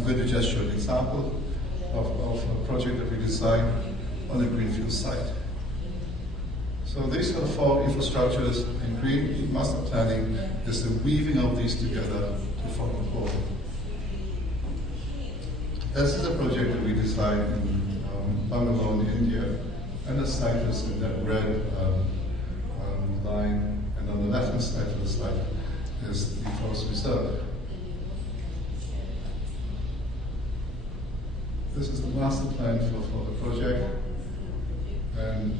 I'm going to just show an example of a project that we designed on a greenfield site. So these are the four infrastructures, and green master planning is the weaving of these together to form a whole. This is a project that we designed in Bangalore in India, and the site is in that red line, and on the left-hand side of the slide is the forest reserve. This is the master plan for the project, and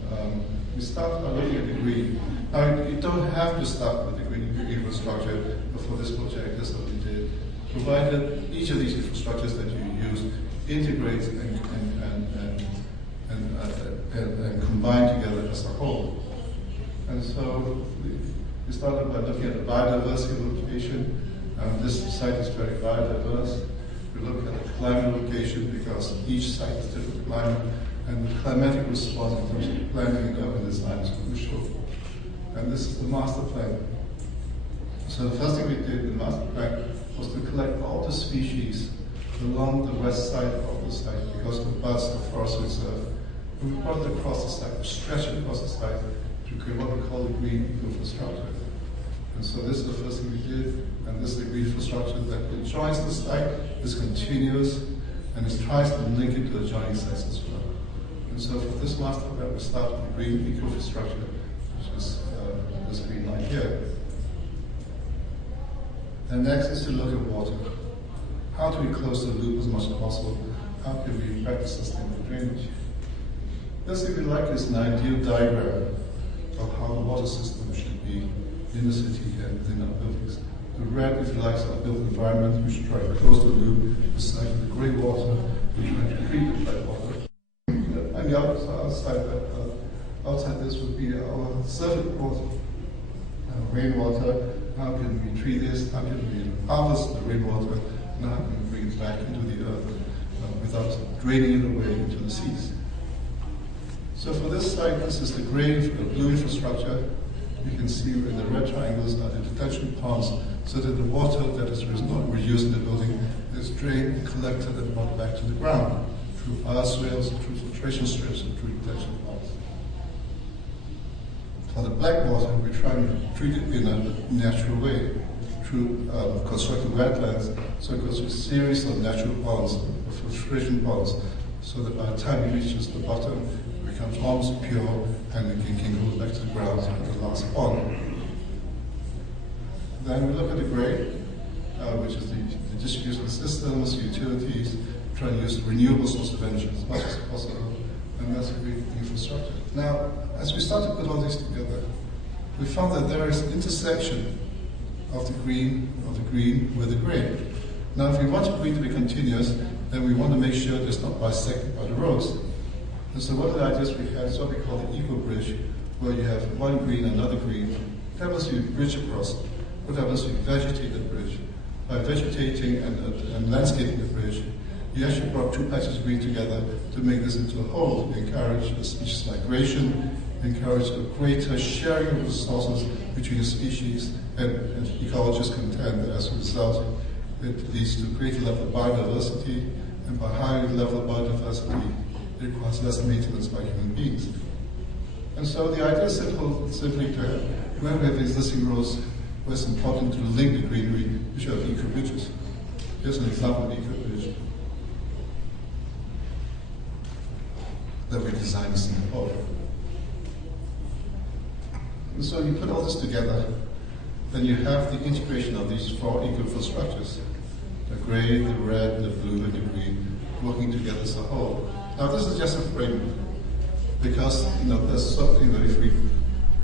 we start by looking at the green. Now, you don't have to start with the green infrastructure, but for this project, that's what we did. Provided each of these infrastructures that you use integrates and combine together as a whole. And so we started by looking at the biodiversity location. This site is very biodiverse. We look at the climate location because each site has different climate, and the climatic response in terms of planning and urban design is crucial. And this is the master plan. So the first thing we did in the master plan was to collect all the species along the west side of the site because of the bus of forest reserve. And we brought it across the site, we stretched it across the site to create what we call the green infrastructure. And so this is the first thing we did, and this is the green infrastructure that joins the site, is continuous, and it tries to link it to the adjoining sites as well. And so for this master plan, we start with the green infrastructure, which is this green line here. And next is to look at water. How do we close the loop as much as possible? How can we practice sustainable drainage? This, if you like, is an ideal diagram of how the water system should be in the city and within our buildings. The red, if you like, is our built environment. We should try to close the loop. Beside the grey water, we try to treat the black water. And the outside this would be our surface water, rainwater. How can we treat this? How can we harvest the rainwater? And how can we bring it back into the earth without draining it away into the seas? So for this site, this is the blue infrastructure. You can see in the red triangles are the detention ponds, so that the water that is not reused in the building is drained and collected and brought back to the ground through fire swales, through filtration strips, and through detention ponds. For the black water, we try to treat it in a natural way through constructed wetlands, so it goes through a series of natural ponds, or filtration ponds, so that by the time it reaches the bottom, it becomes almost pure and it can go back to the ground at the last pond. Then we look at the gray, which is the distribution systems, utilities, try to use renewable source of energy as much as possible, and that's a great infrastructure. Now, as we start to put all these together, we found that there is intersection of the green with the gray. Now, if we want the green to be continuous, then we want to make sure it's not bisected by the roads. And so one of the ideas we had is what we call the eco-bridge, where you have one green, another green. What happens if you bridge across? What happens if you vegetate the bridge? By vegetating and landscaping the bridge, you actually brought two patches of green together to make this into a whole, to encourage the species migration, encourage a greater sharing of resources between the species, and ecologists contend that as a result, it leads to a greater level of biodiversity, and by higher level of biodiversity, it requires less maintenance by human beings. And so the idea is simply to have, when we have existing roads, where it's important to link the greenery, we should have eco-bridges. Here's an example of eco-bridge that we designed in Singapore. And so you put all this together, then you have the integration of these four eco-infrastructures, the gray, the red, the blue, and the green, working together as a whole. Now this is just a framework, because if we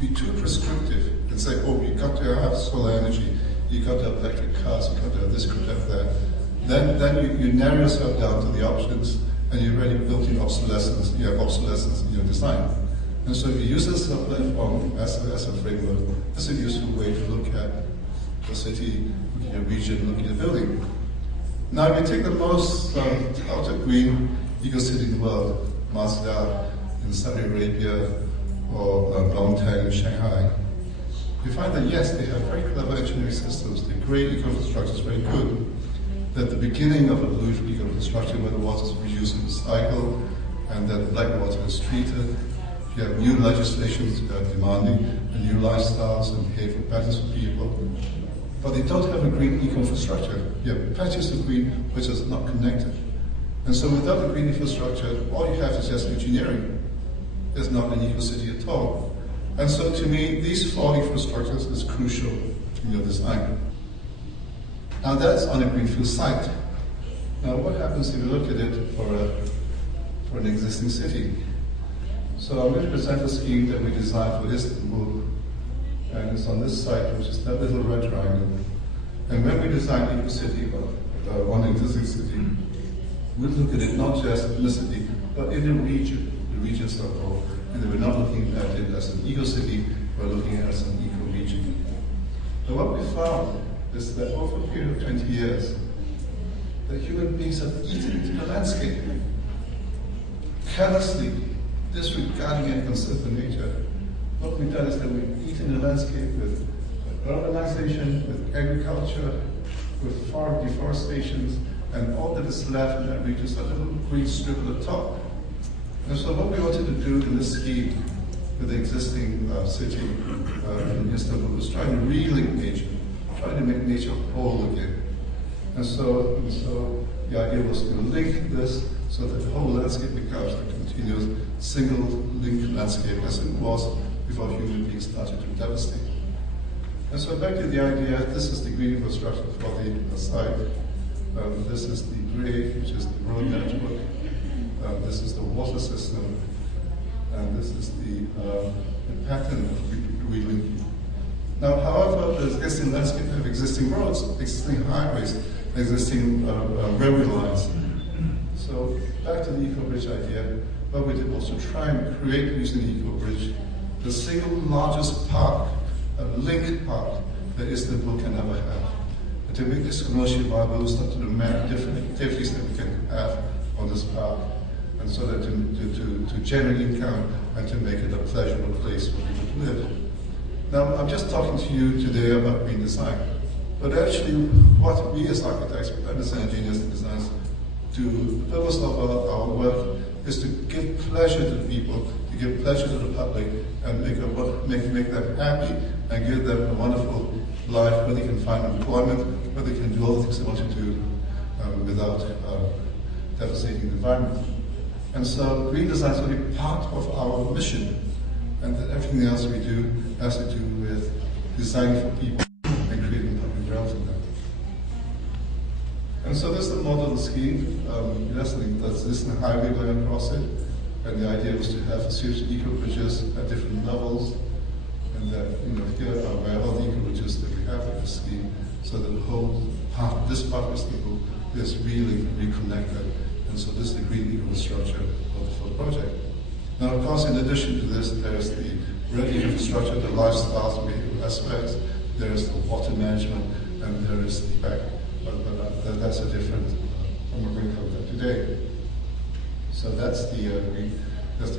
be too prescriptive and say, oh, you got to have solar energy, you got to have electric cars, you got to have this, you got to have that, then you narrow yourself down to the options, and you're already built-in obsolescence. You have obsolescence in your design. And so if you use this as a platform, as a framework, it's a useful way to look at the city, looking at a region, looking at a building. Now, if you take the most outer green eco-city in the world, Magistral in Saudi Arabia, or Longtang in Shanghai, you find that yes, they have very clever engineering systems. The gray eco-infrastructure is very good, that the beginning of a blue eco-infrastructure where the water is reused and recycled, and that the black water is treated. You have new legislations demanding new lifestyles and behavior patterns for people, but they don't have a green eco-infrastructure. You have patches of green which is not connected. And so without a green infrastructure, all you have is just engineering. There's not an eco-city at all. And so to me, these four infrastructures is crucial in your design. Now that's on a greenfield site. Now what happens if you look at it for an existing city? So I'm going to present a scheme that we designed for Istanbul, and it's on this site, which is that little red triangle. And when we designed eco-city, one existing city, we look at it not just in the city, but in the region as a whole. And we're not looking at it as an eco-city, we're looking at it as an eco-region. And what we found is that over a period of 20 years, that human beings have eaten into the landscape, carelessly, disregarding any concern for nature. What we've done is that we've eaten the landscape with urbanization, with agriculture, with farm deforestation, and all that is left in that region is a little green strip at the top. And so what we wanted to do in this scheme with the existing city in Istanbul was trying to relink nature, trying to make nature whole again. And so the idea was to link this so that the whole landscape becomes a continuous single link landscape as it was before human beings started to devastate. And so back to the idea, this is the green infrastructure for the site. This is the gray, which is the road network. This is the water system. And this is the pattern of relinking. Now, however, the existing landscape have existing roads, existing highways, existing railway lines. So back to the eco-bridge idea, what we did was to try and create, using the eco-bridge, the single largest park, a link park that Istanbul can ever have. And to make this commercially viable, we started to map different activities that we can have on this park, and so that to generate income and to make it a pleasurable place for people to live. Now, I'm just talking to you today about green design, but actually what we as architects, and as engineers and designers, do, the purpose of our work is to give pleasure to the people, to give pleasure to the public, and make them happy, and give them a wonderful life where they can find employment, where they can do all the things they want to do without devastating the environment. And so green design is only part of our mission, and everything else we do has to do with designing for people and creating public realms in them. And so this is the model of the scheme. There's this highway going across it, and the idea was to have a series of eco-bridges at different levels, and that, here are all the eco-bridges that we have in the scheme, so that the whole part, this part of Istanbul is really reconnected. And so this is the green infrastructure for the project. Now, of course, in addition to this, there's the ready infrastructure, the lifestyles, behavioral aspects, there's the water management, and there is the back. But that's a different from what we covered today. So that's the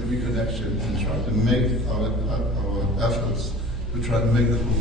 reconnection and trying to make our efforts to try to make the whole